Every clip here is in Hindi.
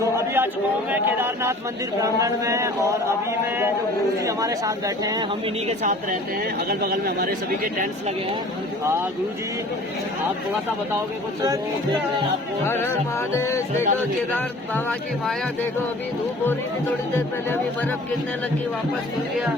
तो अभी आ चुका हूँ मैं केदारनाथ मंदिर प्रांगण में, और अभी मैं जो गुरु जी हमारे साथ बैठे हैं, हम इन्हीं के साथ रहते हैं। अगल बगल में हमारे सभी के टेंट्स लगे हैं। गुरु जी, आप थोड़ा सा बताओगे कुछ जो देख रहे हैं आपको? हर हर महादेव। देखो केदार बाबा की माया देखो, अभी धूप हो रही थी थोड़ी देर पहले, अभी बर्फ गिरने लगी, वापस खुल गया।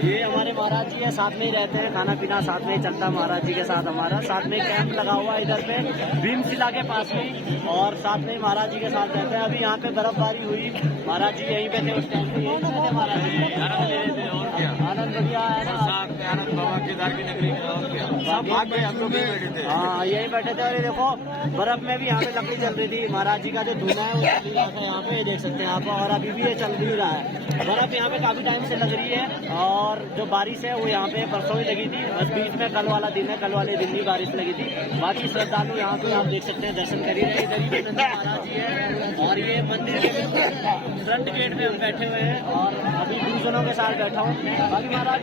ये हमारे महाराज जी है, साथ में ही रहते हैं, खाना पीना साथ में ही चलता है महाराज जी के साथ हमारा। साथ में कैंप लगा हुआ है इधर पे भीमशिला के पास में, और साथ में महाराज जी के साथ रहते हैं। अभी यहाँ पे बर्फबारी हुई, महाराज जी यहीं पे थे उस टाइम पे, यहीं पे थे महाराज जी, आनंद ले रहे थे। और क्या आनंद बढ़िया है ना, आनंद बाबा केदार की नगरी में। और क्या सब भाग गए, हम लोग यहीं बैठे थे। हाँ, यहीं बैठे थे। और ये देखो बर्फ में भी यहाँ पे लकड़ी चल रही थी, महाराज जी का जो धुना है वो चल ही रहा था यहाँ पे, देख सकते हैं आप। और अभी भी ये चल भी रहा है, बर्फ यहाँ पे काफी टाइम से लग रही है। और जो बारिश है वो यहाँ पे परसों ही लगी थी, बस बीच में कल वाला दिन है, कल वाले दिन ही बारिश लगी थी। बाकी श्रद्धालु यहाँ पे आप देख सकते हैं, दर्शन कर ही रहे हैं। इधर ही पे महाराज जी है, और ये मंदिर के फ्रंट गेट में हम बैठे हुए हैं, और अभी गुरुजनों के साथ बैठा हूँ। बाकी महाराज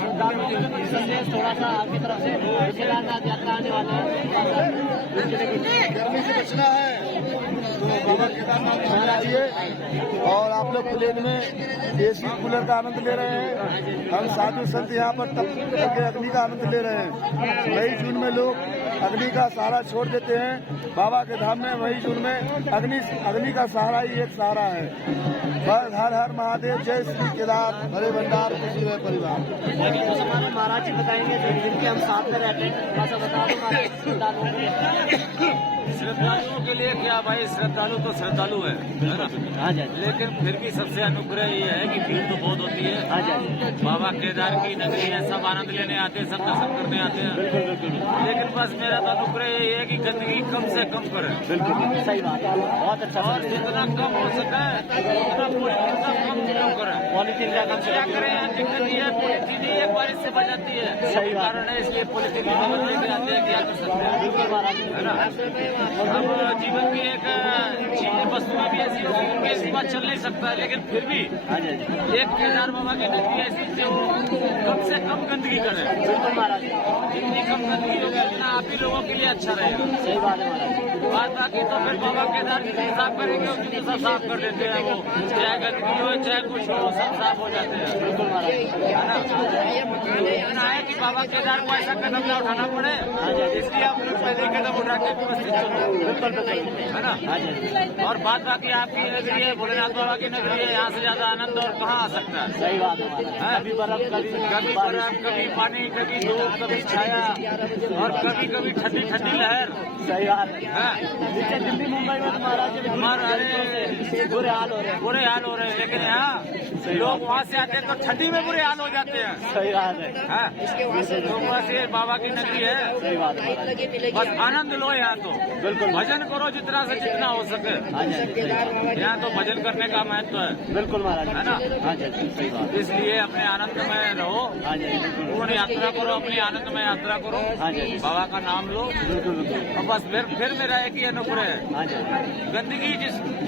श्रद्धालुओं के लिए संदेश थोड़ा सा आपकी तरफ से, केदारनाथ यात्रा आने वाले हैं, गर्मी से बचना है तो बाबा केदारनाथ महाराज जी है। और आप लोग प्लेन में एसी कूलर का आनंद ले रहे हैं, हम साधु संत यहाँ पर तप करके अग्नि का आनंद ले रहे हैं। मई जून में लोग अग्नि का सहारा छोड़ देते हैं, बाबा के धाम में मई जून में अग्नि का सहारा ही एक सहारा है। बस हर हर महादेव, जय श्री केदार, हरे भंडार, खुशी है परिवार। बाकी कुछ हमारे महाराज जी बताएंगे, जो जिनके हम साथ में रहते हैं, थोड़ा सा बता दो श्रद्धालुओं के। श्रद्धालुओं के लिए क्या भाई, श्रद्धालु तो श्रद्धालु है ना, हाँ जी, लेकिन फिर भी सबसे अनुग्रह ये है कि भीड़ तो बहुत होती है। हाँ जी, बाबा केदार की नगरी है, सब आनंद लेने आते हैं, सब दर्शन करने आते हैं। लेकिन बस मेरा तो अनुग्रह यही है कि गंदगी कम से कम करें। बिल्कुल सही बात है, बहुत अच्छा। और जितना कम हो सके उतना पॉलिथीन का कम करें। पॉलिथीन का कम से क्या कम करें, यहाँ दिक्कत ये है, पॉलिथीन ही एक बारिश से बचाती है, सही बात कारण है, इसलिए पॉलिथीन की खबर लेके आते हैं, क्या कर सकते हैं। बिल्कुल महाराज, है ना। अब जीवन की एक चीजें वस्तुएं भी ऐसी होगी उनके सिवा चल नहीं सकता है, लेकिन फिर भी हाँ जी, एक केदार बाबा की नगरी ऐसी जो कम से कम गंदगी करे। बिल्कुल महाराज, जितनी कम गंदगी होगी उतना आप ही लोगों के लिए अच्छा रहेगा। सही बात है महाराज। बात बाकी तो फिर बाबा केदार की साफ करेंगे, उसकी सब साफ कर देते हैं, वो चाहे गंदगी हो चाहे कुछ हो, सब साफ हो जाते हैं। बिल्कुल महाराज, है ना। इतना है कि बाबा केदार को ऐसा कदम न उठाना पड़े, इसलिए आप लोग पहले कदम उठा के व्यवस्थित चलो। बिल्कुल बिल्कुल, है ना। हाँ जी, और बात बाकी आपकी नगरी है, भोलेनाथ बाबा की नगरी है, यहाँ से ज्यादा आनंद और कहाँ आ सकता है। सही बात है महाराज। कभी बर्फ, कभी बर्फ, कभी पानी, कभी धूप, कभी छाया, और कभी कभी ठंडी ठंडी लहर। सही बात है। हाँ। नीचे दिल्ली मुंबई में तो महाराज जी हमारे बुरे हाल हो रहे हैं। बुरे हाल हो रहे हैं, लेकिन यहाँ लोग वहाँ से आते हैं तो ठंडी में बुरे हाल हो जाते हैं। सही बात है, हाँ। तो बस ये बाबा की नगरी है, सही बात है, बस आनंद लो यहाँ तो। बिल्कुल भजन करो जितना से जितना हो सके। हाँ जी, यहाँ तो भजन करने का महत्व है। बिल्कुल महाराज, है ना। हाँ जी, सही बात। इसलिए अपने आनंद में रहो, हाँ जी, बिल्कुल, पूर्ण यात्रा करो, अपनी आनंद में यात्रा करो, हाँ जी, बाबा का नाम लो। बिल्कुल बिल्कुल, और बस फिर मेरा एक ही अनुग्रह है, हाँ जी, गंदगी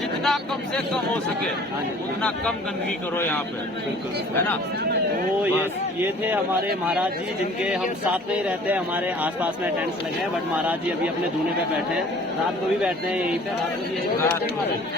जितना कम से कम हो सके हाँ जी, उतना कम गंदगी करो यहाँ पे। बिल्कुल, है ना। तो ये थे हमारे महाराज जी, जिनके हम साथ में ही रहते हैं। हमारे आसपास में टेंट्स लगे हैं, बट महाराज जी अभी अपने धूने पे बैठे हैं, रात को भी बैठते हैं यहीं पे, रात को भी यहीं पे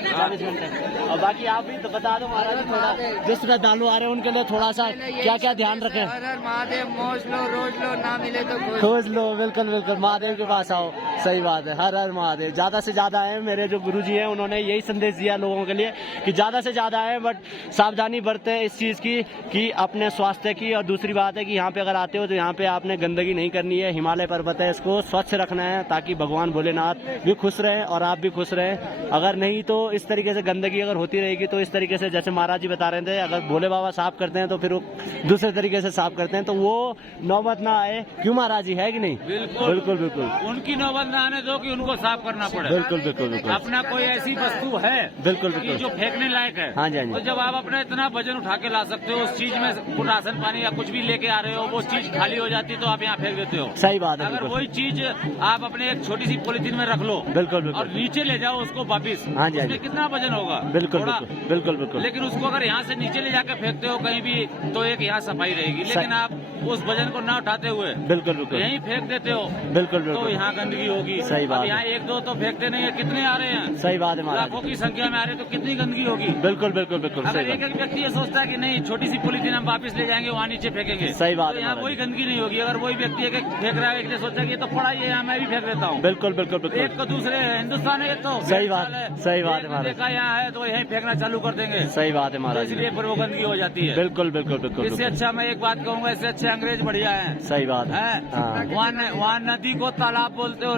24 घंटे। और बाकी आप भी तो बता दो महाराज जी, थोड़ा जो श्रद्धालु आ रहे हैं उनके लिए थोड़ा सा क्या क्या ध्यान रखें। हर हर महादेव, मौज लो, रोज लो, ना मिले तो खोज लो। बिल्कुल बिल्कुल, महादेव के पास आओ। सही बात है, हर हर महादेव। ज्यादा से ज्यादा आए, मेरे जो गुरु जी हैं उन्होंने यही संदेश दिया लोगों के लिए कि ज्यादा से ज्यादा आए, बट सावधानी बरतें इस चीज की कि अपने स्वास्थ्य की। और दूसरी बात है कि यहाँ पे अगर आते हो तो यहाँ पे आपने गंदगी नहीं करनी है। हिमालय पर्वत है, इसको स्वच्छ रखना है ताकि भगवान भोलेनाथ भी खुश रहें और आप भी खुश रहें। अगर नहीं तो इस तरीके से गंदगी अगर होती रहेगी तो इस तरीके से, जैसे महाराज जी बता रहे थे, अगर भोले बाबा साफ करते हैं तो फिर वो दूसरे तरीके से साफ करते हैं, तो वो नौबत ना आए। क्यों महाराज जी, है कि नहीं? बिल्कुल बिल्कुल बिल्कुल, उनकी नौबत न आने दो कि उनको साफ करना पड़े। बिल्कुल बिल्कुल बिल्कुल, अपना कोई ऐसी वस्तु है बिल्कुल कि बिल्कुल, जो फेंकने लायक है, हाँ जी, हाँ जी, तो जब आप अपना इतना वजन उठा के ला सकते हो, उस चीज में राशन पानी या कुछ भी लेके आ रहे हो, वो चीज खाली हो जाती तो आप यहाँ फेंक देते हो। सही बात है। अगर बिल्कुल, वही चीज आप अपने एक छोटी सी पॉलिथीन में रख लो, बिल्कुल और बिल्कुल, नीचे ले जाओ उसको वापिस, हाँ जी, हाँ उसमें जी, कितना वजन होगा? बिल्कुल थोड़ा। बिल्कुल बिल्कुल, लेकिन उसको अगर यहाँ से नीचे ले जाकर फेंकते हो कहीं भी, तो एक यहाँ सफाई रहेगी। लेकिन आप उस वजन को ना उठाते हुए बिल्कुल बिल्कुल यहीं फेंक देते हो बिल्कुल तो बिल्कुल यहाँ गंदगी होगी। सही बात अब है। यहाँ एक दो तो फेंकते नहीं है, कितने आ रहे हैं, सही बात है महाराज लाखों की संख्या में आ रहे हैं, तो कितनी गंदगी होगी। बिल्कुल बिल्कुल बिल्कुल अगर सही एक बात एक व्यक्ति ये सोचता है कि नहीं छोटी सी पॉलीथीन हम वापस ले जाएंगे वहाँ नीचे फेंकेंगे, सही बात तो है यहाँ महाराज। कोई गंदगी नहीं होगी। अगर वही व्यक्ति एक एक फेंक रहा है, एक ने सोचा कि ये तो पड़ा ही है, यहाँ मैं भी फेंक देता हूँ, बिल्कुल बिल्कुल बिल्कुल एक को दूसरे हिंदुस्तान है तो सही बात सही बात है महाराज देखा यहाँ है तो यहीं फेंकना चालू कर देंगे, सही बात है तो महाराज इसलिए फिर वो गंदगी हो जाती है। बिल्कुल बिल्कुल बिल्कुल इससे अच्छा मैं एक बात कहूँगा, इससे अच्छे अंग्रेज बढ़िया है। सही बात है हाँ। वहाँ नदी को तालाब बोलते हो,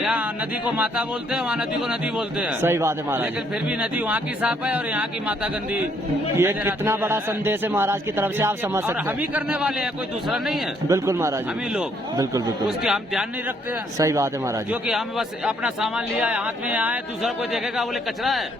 यहाँ नदी को माता बोलते हैं, वहाँ नदी को नदी बोलते हैं। सही बात है महाराज लेकिन फिर भी नदी वहाँ की साफ है और यहाँ की माता गंदी। ये कितना बड़ा संदेश है महाराज की तरफ से, आप समझ और सकते हम ही करने वाले हैं, कोई दूसरा नहीं है, हैं बिल्कुल महाराज हम ही लोग, बिल्कुल बिल्कुल उसकी हम ध्यान नहीं रखते हैं। सही बात है महाराज क्योंकि हम बस अपना सामान लिया है, हाथ में यहाँ है, दूसरा कोई देखेगा बोले कचरा है,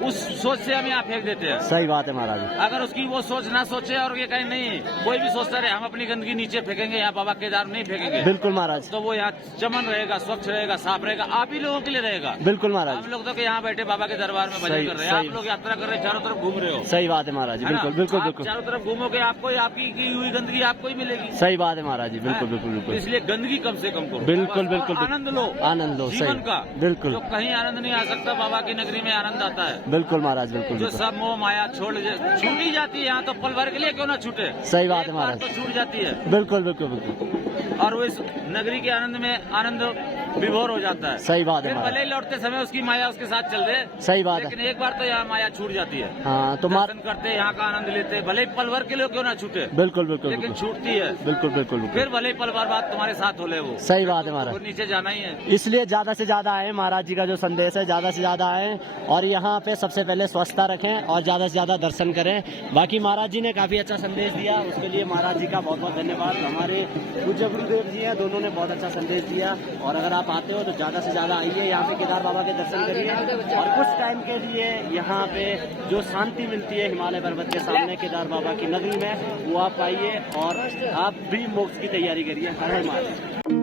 उस सोच से हम यहाँ फेंक देते हैं। सही बात है महाराज अगर उसकी वो सोच ना सोचे और ये कहीं नहीं, कोई भी सोचता रहे हम अपनी गंदगी नीचे फेंकेंगे, यहाँ बाबा केदार नहीं फेंकेंगे, बिल्कुल महाराज तो वो यहाँ चमन रहेगा, स्वच्छ रहेगा, साफ रहेगा, आप ही लोगों के लिए रहेगा। बिल्कुल महाराज हम लोग तो यहाँ बैठे बाबा के दरबार में भजन सही- कर रहे हैं, सही। आप लोग यात्रा कर रहे हैं, चारों तरफ घूम रहे हो, सही बात है महाराज है ना? बिल्कुल बिल्कुल आप बिल्कुल चारों तरफ घूमोगे, आपको आपकी की हुई गंदगी आपको ही मिलेगी। सही बात है महाराज बिल्कुल है? बिल्कुल तो बिल्कुल इसलिए गंदगी कम से कम करो, बिल्कुल, बस, बिल्कुल, और आनंद लो, आनंद लो जीवन सही का बिल्कुल जो कहीं आनंद नहीं आ सकता, बाबा की नगरी में आनंद आता है। बिल्कुल महाराज बिल्कुल जो बिल्कुल सब मोह माया छूटी जाती है, यहाँ तो पल भर के लिए क्यों ना छूटे, सही बात है एक बार महाराज तो छूट जाती है बिल्कुल बिल्कुल बिल्कुल और वो इस नगरी के आनंद में आनंद विभोर हो जाता है। सही बात है फिर महाराज भले ही लौटते समय उसकी माया उसके साथ चल दे, सही बात है लेकिन एक बार तो यहाँ माया छूट जाती है। हाँ तो दर्शन करते यहाँ का आनंद लेते, भले ही पल भर के लिए क्यों ना छूटे, बिल्कुल बिल्कुल लेकिन बिल्कुल छूटती है। बिल्कुल बिल्कुल बिल्कुल फिर भले ही पल भर बाद तुम्हारे साथ हो ले वो, सही बात है वो महाराज नीचे जाना ही है। इसलिए ज्यादा से ज्यादा आए, महाराज जी का जो संदेश है ज्यादा से ज्यादा आए और यहाँ पे सबसे पहले स्वच्छता रखें और ज्यादा से ज्यादा दर्शन करें। बाकी महाराज जी ने काफी अच्छा संदेश दिया, उसके लिए महाराज जी का बहुत बहुत धन्यवाद। हमारे पूज्य गुरुदेव जी हैं, दोनों ने बहुत अच्छा संदेश दिया और अगर आप आते हो तो ज्यादा से ज्यादा आइए, यहाँ पे केदार बाबा के दर्शन करिए और कुछ टाइम के लिए यहाँ पे जो शांति मिलती है हिमालय पर्वत के सामने केदार बाबा की नगरी में, वो आप पाइए और आप भी मोक्ष की तैयारी करिए। हर हर महादेव।